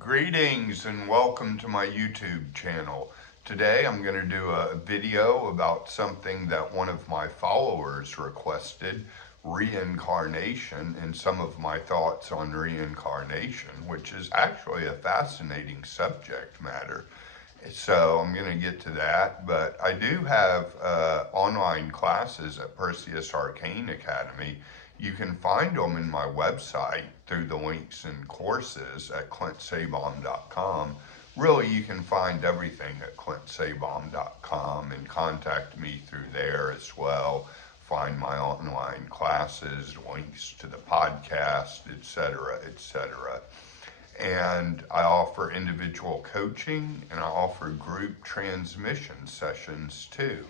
Greetings and welcome to my YouTube channel. Today I'm going to do a video about something that one of my followers requested, reincarnation, and some of my thoughts on reincarnation, which is actually a fascinating subject matter. So I'm going to get to that, but I do have online classes at Perseus Arcane Academy. You can find them in my website through the links and courses at clintsabom.com. Really, you can find everything at clintsabom.com and contact me through there as well. Find my online classes, links to the podcast, etc., etc. And I offer individual coaching and I offer group transmission sessions too.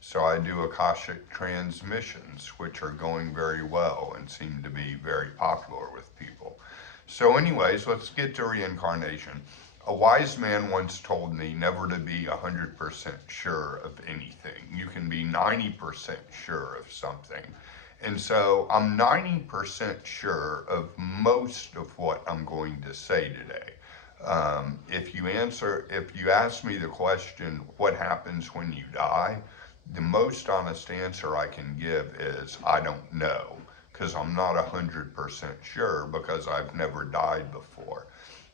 So I do Akashic transmissions, which are going very well and seem to be very popular with people. So anyways, let's get to reincarnation. A wise man once told me never to be 100% sure of anything. You can be 90% sure of something. And so I'm 90% sure of most of what I'm going to say today. If you ask me the question, what happens when you die? The most honest answer I can give is I don't know, because I'm not 100% sure because I've never died before.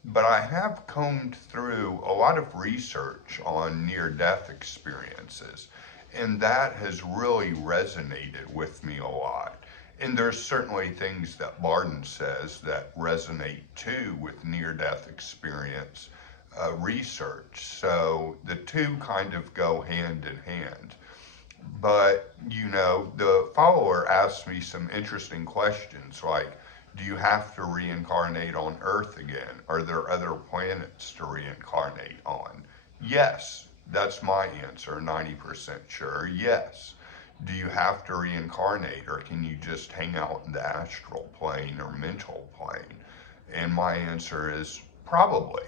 But I have combed through a lot of research on near-death experiences, and that has really resonated with me a lot. And there's certainly things that Barden says that resonate too with near-death experience research. So the two kind of go hand in hand. But, the follower asked me some interesting questions like, do you have to reincarnate on Earth again? Are there other planets to reincarnate on? Yes, that's my answer, 90% sure, yes. Do you have to reincarnate, or can you just hang out in the astral plane or mental plane? And my answer is probably.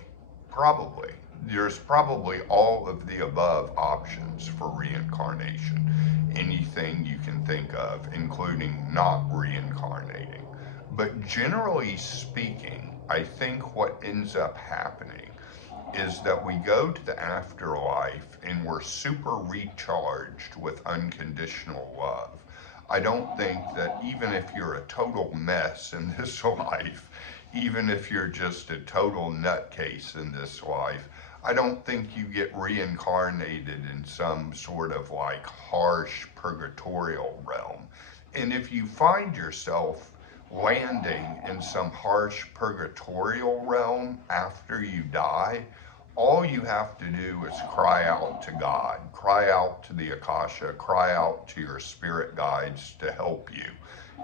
There's probably all of the above options for reincarnation. Anything you can think of, including not reincarnating. But generally speaking, I think what ends up happening is that we go to the afterlife and we're super recharged with unconditional love. I don't think that even if you're a total mess in this life, even if you're just a total nutcase in this life, I don't think you get reincarnated in some sort of like harsh purgatorial realm. And if you find yourself landing in some harsh purgatorial realm after you die, all you have to do is cry out to God, cry out to the Akasha, cry out to your spirit guides to help you,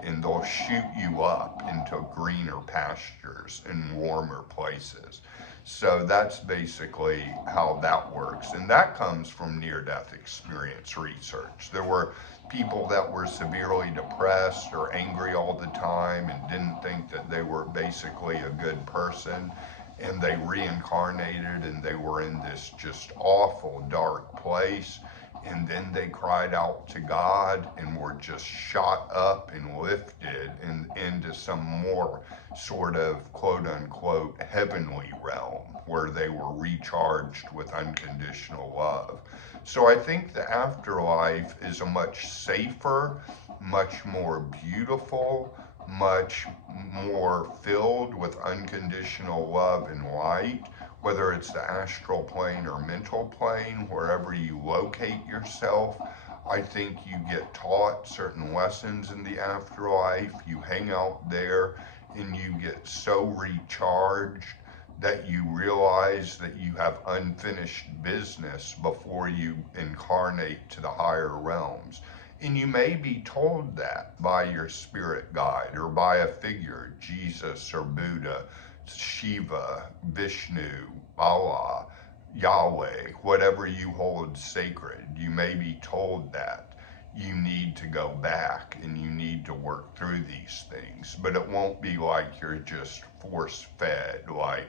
and they'll shoot you up into greener pastures and warmer places. So that's basically how that works. And that comes from near-death experience research. There were people that were severely depressed or angry all the time and didn't think that they were basically a good person, and they reincarnated and they were in this just awful dark place, and then they cried out to God and were just shot up and lifted into some more sort of quote unquote heavenly realm where they were recharged with unconditional love. So I think the afterlife is a much safer, much more beautiful, much more filled with unconditional love and light, whether it's the astral plane or mental plane, wherever you locate yourself. I think you get taught certain lessons in the afterlife. You hang out there and you get so recharged that you realize that you have unfinished business before you incarnate to the higher realms. And you may be told that by your spirit guide or by a figure, Jesus or Buddha, Shiva, Vishnu, Allah, Yahweh, whatever you hold sacred. You may be told that you need to go back and you need to work through these things. But it won't be like you're just force fed, like,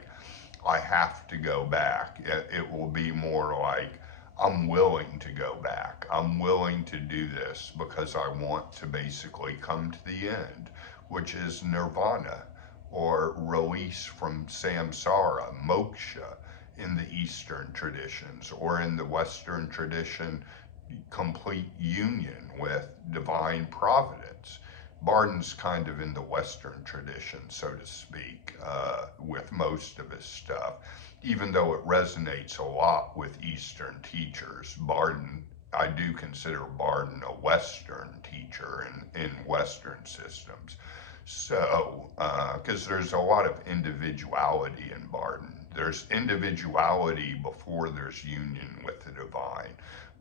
I have to go back. It will be more like, I'm willing to go back. I'm willing to do this because I want to basically come to the end, which is nirvana, or release from samsara, moksha in the Eastern traditions, or in the Western tradition, complete union with divine providence. Barton's kind of in the Western tradition, so to speak, with most of his stuff, even though it resonates a lot with Eastern teachers. Barton, I do consider Barton a Western teacher in Western systems. So, because there's a lot of individuality in Barton. There's individuality before there's union with the divine.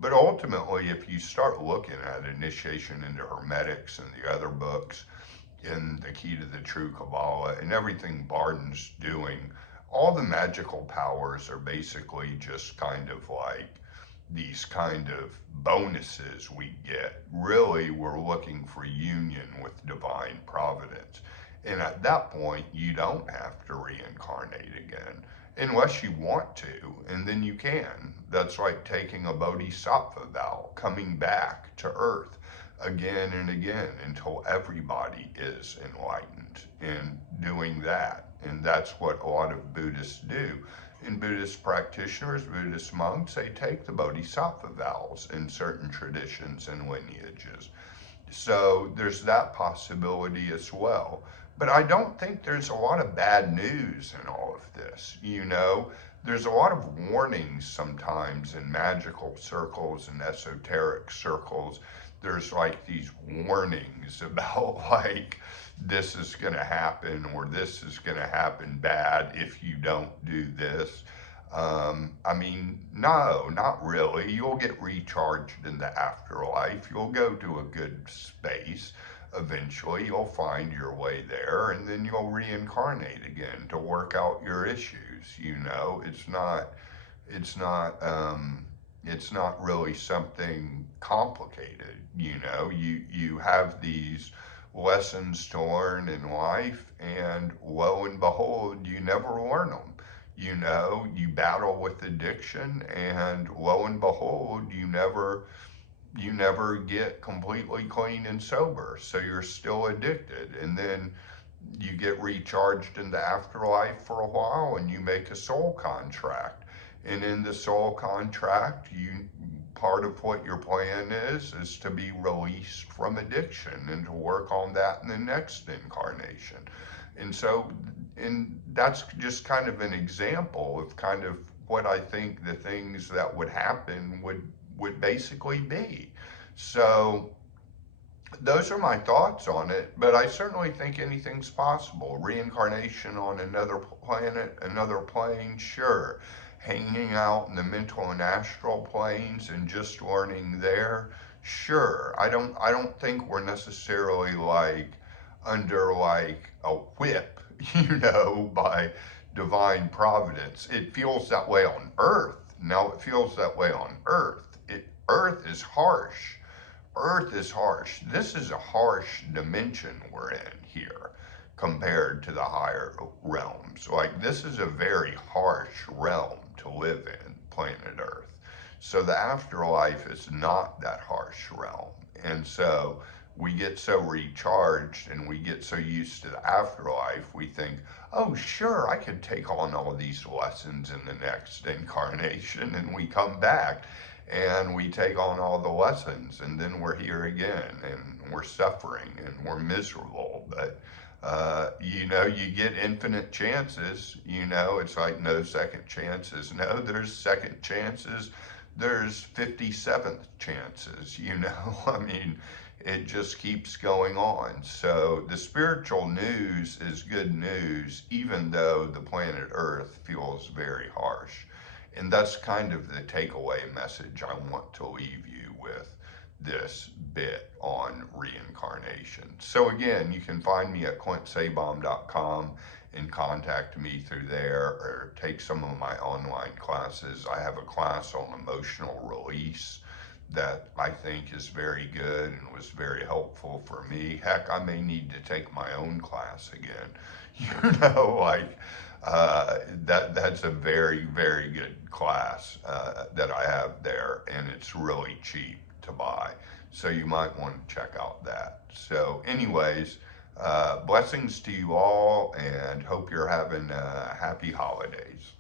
But ultimately, if you start looking at Initiation into Hermetics and the other books, in The Key to the True Kabbalah, and everything Barton's doing, all the magical powers are basically just kind of like these kind of bonuses we get. Really, we're looking for union with divine providence. And at that point, you don't have to reincarnate again, unless you want to, and then you can. That's like taking a bodhisattva vow, coming back to earth again and again until everybody is enlightened, and doing that. And that's what a lot of Buddhists do. And Buddhist practitioners, Buddhist monks, they take the bodhisattva vows in certain traditions and lineages. So there's that possibility as well. But I don't think there's a lot of bad news in all of this. You know, there's a lot of warnings sometimes in magical circles and esoteric circles. There's like these warnings about like, this is going to happen, or this is going to happen bad if you don't do this. I mean, no, not really. You'll get recharged in the afterlife. You'll go to a good space. Eventually, you'll find your way there, and then you'll reincarnate again to work out your issues. You know, it's not really something complicated. You know, you have these lessons to learn in life, and lo and behold, you never learn them. You know, you battle with addiction, and lo and behold, you never get completely clean and sober. So you're still addicted, and then you get recharged in the afterlife for a while, and you make a soul contract. And in the soul contract, part of what your plan is to be released from addiction and to work on that in the next incarnation. And so, and that's just kind of an example of kind of what I think the things that would happen would basically be. So those are my thoughts on it, but I certainly think anything's possible. Reincarnation on another planet, another plane, sure. Hanging out in the mental and astral planes and just learning there, sure. I don't think we're necessarily like under like a whip, you know, by divine providence. It feels that way on Earth. Now it feels that way on Earth. Earth is harsh. Earth is harsh. This is a harsh dimension we're in here compared to the higher realms. Like, this is a very harsh realm to live in, planet Earth. So the afterlife is not that harsh realm. And so we get so recharged and we get so used to the afterlife, we think, oh, sure, I could take on all these lessons in the next incarnation. And we come back and we take on all the lessons, and then we're here again, and we're suffering, and we're miserable. But you know, you get infinite chances. You know, it's like no second chances. No, there's second chances. There's 57th chances, you know. I mean, it just keeps going on. So the spiritual news is good news, even though the planet Earth feels very harsh. And that's kind of the takeaway message I want to leave you with this bit on reincarnation. So again, you can find me at quintsabom.com and contact me through there, or take some of my online classes. I have a class on emotional release that I think is very good and was very helpful for me. Heck, I may need to take my own class again. You know, like that's a very, very good class that I have there, and it's really cheap to buy. So you might want to check out that. So anyways, Blessings to you all, and hope you're having happy holidays.